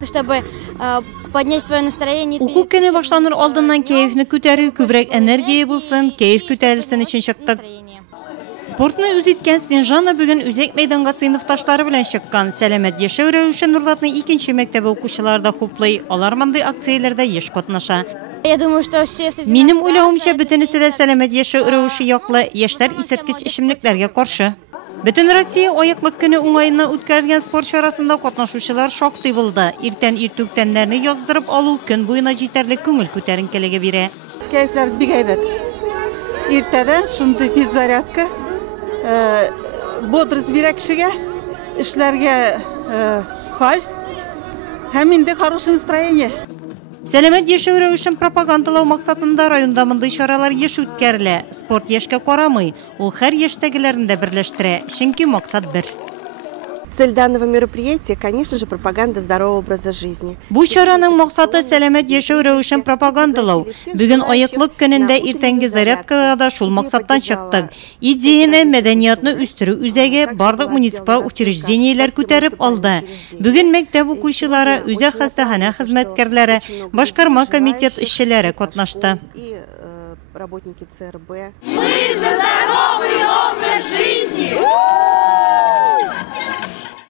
Чтобы поднять свое настроение. Уку көне башланыр алдыннан кәйфне күтәрү, күбрәк энергия булсын, кәйф күтәрелсен өчен чыктык. Спортны үз иткән Синжана бүген үзәк мәйданга сыйныфташлары белән чыккан. Сәламәт яшәү рәвешен Нурлатның 2нче мәктәбе укучылары да хуплый. Алар мондый акцияләрдә еш катнаша. Я думаю, что все Минем уйлавымча, бөтенесе дә сәламәт яшәү рәвеше яклы, яшьләр исәткеч эчемлекләргә каршы. Бөтен Россия аяклык көне уңаеннан үткәрелгән спорт чарасында катнашучылар шактый булды. Иртән иртүк тәннәрне яздырып алу көн буена җитәрлек күңел күтәренкелеге бирә. Кәйфләр бик әйбәт. Иртәдән шундый физзарядка, бодрость бирә кешегә, эшләргә хәл, һәм инде хорошее настроение. Сәламәт яшәү рәвешен пропагандалау максатында районда мондый чаралар еш үткәрелә. Спорт яшькә карамый, ул һәр яшьтәгеләрне дә берләштерә, чөнки максат бер. Цель данного мероприятия, конечно же, пропаганда здорового образа жизни. Бу чараның максаты сәламәт яшәү рәвешен пропагандалау. Бүген аяклык көнендә иртәнге зарядкага да шул максаттан чыктык. Идеяны, мәдәниятны үстерү үзәге барлык муниципаль учреждениеләр күтәреп алды. Бүген мәктәп укучылары, үзәк хастахана хезмәткәрләре, башкарма комитет эшчеләре катнашты. Работники ЦРБ. Мы за здоровый образ жизни!